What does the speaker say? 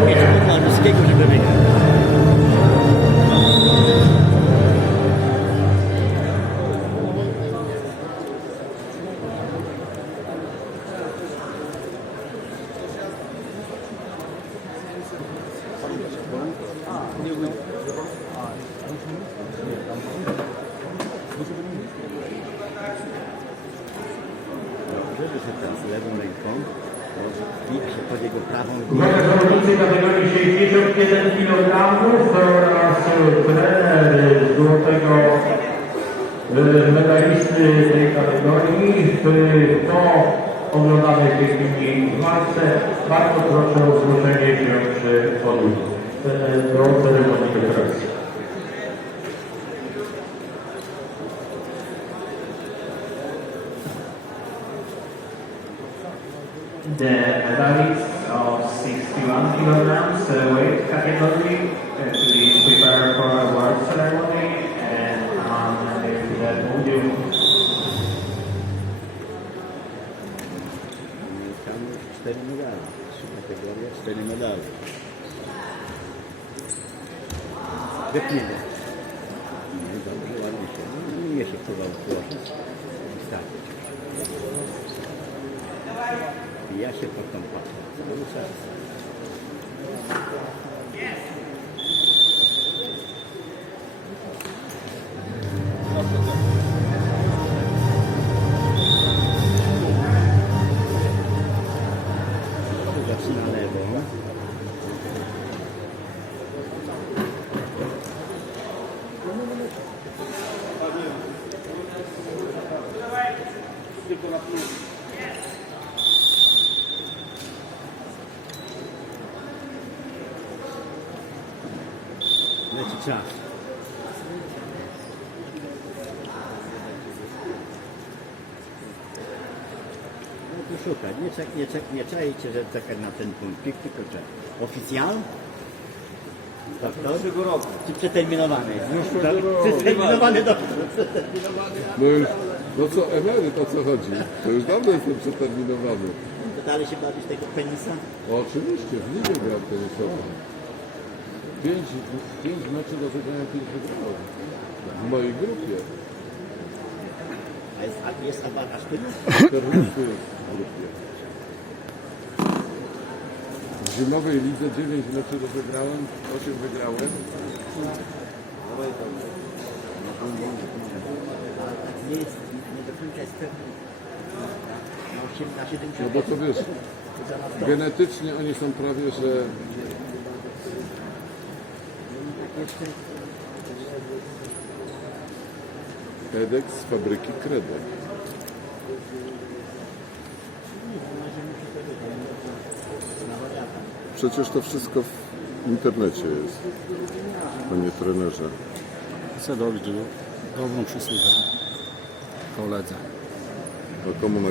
mieć kurwa ruskiego, żeby wygrać. Żeby się teraz lewą ręką, wbija się pod jego prawą górę. Zawodnicy kategorii 61 kg oraz trener złotego medalisty tej kategorii. To oglądamy w tej chwili w walce. Bardzo proszę o zgłoszenie się przy podium do ceremonii deklaracji. The medalists of 61 kilograms weight category please prepare for award ceremony and on the podium. Mamy 4 medale, 3 kategorie, 4 medale. Wypnijmy. No dobrze, ładnie się. No, mnie się próbował włożyć. Wystarczy. I ja się potem patrzę. Zaczyna lewą. Leci czas. No tu szukać, nie czajcie, że czekać na ten punkt, tylko czekać. Oficjal? Doktor? Czy przeterminowany? Przeterminowany doktor. No już, no co, emeryt, o co chodzi? To już dawno jestem przeterminowany. To dalej się bawisz tego penisa? O, oczywiście, w ligę gram tenisową. 5 meczy do wygrania, 5 wygrałem. W mojej grupie. A jest aż tyle? 14 jest w grupie. W zimowej lidze 9 meczy do wygrałem, 8 wygrałem. Nie jest, nie do końca jest pewny. Na 70. No bo to wiesz, genetycznie oni są prawie, że Edek z fabryki Kredek. Przecież to wszystko w internecie jest, panie trenerze. Chcę dobrą przysługę koledze. A komu na